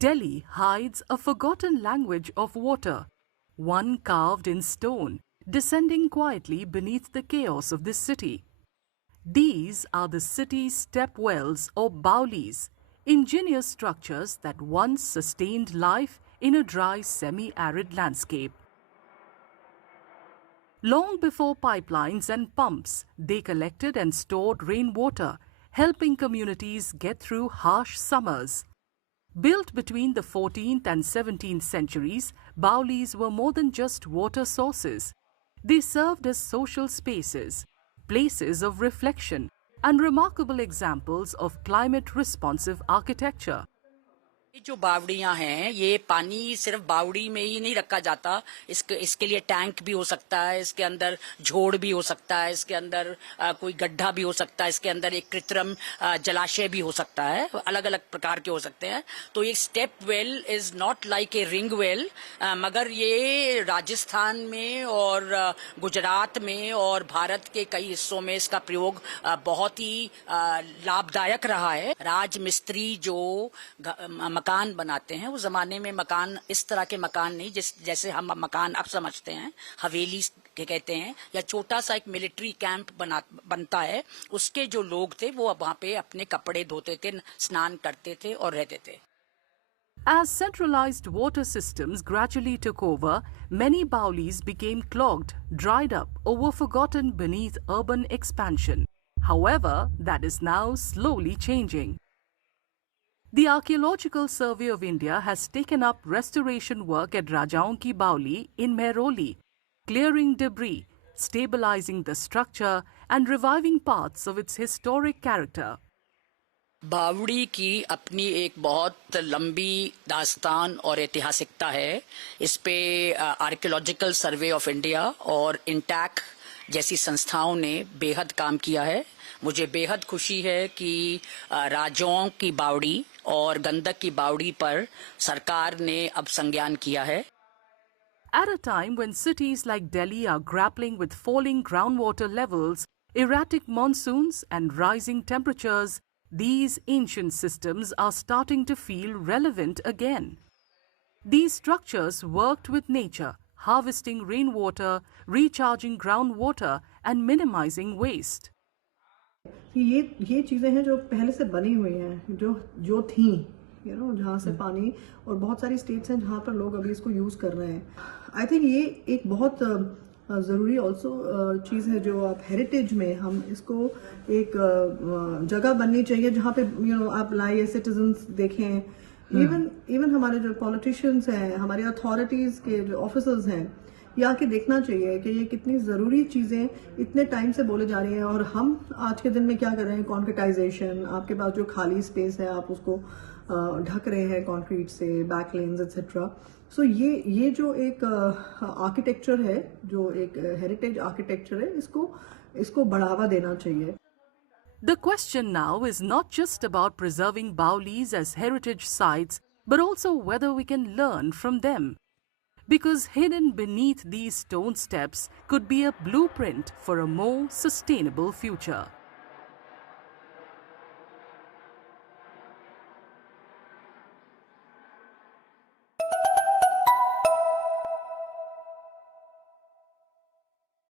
Delhi hides a forgotten language of water, one carved in stone, descending quietly beneath the chaos of this city. These are the city's step wells or baulis, ingenious structures that once sustained life in a dry semi-arid landscape. Long before pipelines and pumps, they collected and stored rainwater, helping communities get through harsh summers. Built between the 14th and 17th centuries, baulis were more than just water sources. They served as social spaces, places of reflection, and remarkable examples of climate-responsive architecture. ये जो बावड़ियां हैं ये पानी सिर्फ बावड़ी में ही नहीं रखा जाता, इसके लिए टैंक भी हो सकता है, इसके अंदर झोड़ भी हो सकता है, इसके अंदर कोई गड्ढा भी हो सकता है, इसके अंदर एक कृत्रिम जलाशय भी हो सकता है, अलग अलग प्रकार के हो सकते हैं. तो ये step well is not like a ring well, मगर ये राजस्थान में और गुजरात में और भारत के कई हिस्सों में इसका प्रयोग बहुत ही लाभदायक रहा है. राजमिस्त्री जो मकान बनाते हैं, उस जमाने में मकान इस तरह के मकान नहीं जैसे हम मकान अब समझते हैं, हवेली के कहते हैं, या छोटा सा एक मिलिट्री कैंप बनता है. उसके जो लोग थे वो वहां पे अपने कपड़े धोते थे, स्नान करते थे और रहते थे. As centralized water systems gradually took over, many baulis became clogged, dried up, or were forgotten beneath urban expansion. However, that is now slowly changing. The Archaeological Survey of India has taken up restoration work at Rajaon Ki Bauli in Mehroli, clearing debris, stabilizing the structure, and reviving parts of its historic character. बावड़ी की अपनी एक बहुत लंबी दास्तान और ऐतिहासिकता है. इस पे आर्कियोलॉजिकल सर्वे ऑफ इंडिया और इंटैक जैसी संस्थाओं ने बेहद काम किया है. मुझे बेहद खुशी है कि राजौं की बावड़ी और गंडक की बावड़ी पर सरकार ने अब संज्ञान किया है. At a time when cities like Delhi are grappling with falling groundwater levels, erratic monsoons, and rising temperatures, these ancient systems are starting to feel relevant again. These structures worked with nature, harvesting rainwater, recharging groundwater, and minimizing waste. ये चीज़ें हैं जो पहले से बनी हुई हैं, जो थी, जहाँ से पानी, और बहुत सारी स्टेट्स हैं जहाँ पर लोग अभी इसको यूज़ कर रहे हैं. आई थिंक ये एक बहुत ज़रूरी ऑल्सो चीज़ है जो आप हेरिटेज में हम इसको एक जगह बननी चाहिए जहाँ पे आप लाइए सिटीजन्स देखें. इवन हमारे जो पॉलिटिशियंस हैं, हमारे अथॉरिटीज़ के जो ऑफिसर्स हैं, ये आके देखना चाहिए कि ये कितनी ज़रूरी चीज़ें इतने टाइम से बोले जा रही हैं. और हम आज के दिन में क्या कर रहे हैं, कॉन्क्रीटाइजेशन, आपके पास जो खाली स्पेस है आप उसको ढक रहे हैं कंक्रीट से, बैक लेन्स एक्सेट्रा. सो ये जो एक आर्किटेक्चर है, जो एक हेरिटेज आर्किटेक्चर है, इसको बढ़ावा देना चाहिए. The question now is not just about preserving baulis as heritage sites, but also whether we can learn from them. Because hidden beneath these stone steps could be a blueprint for a more sustainable future.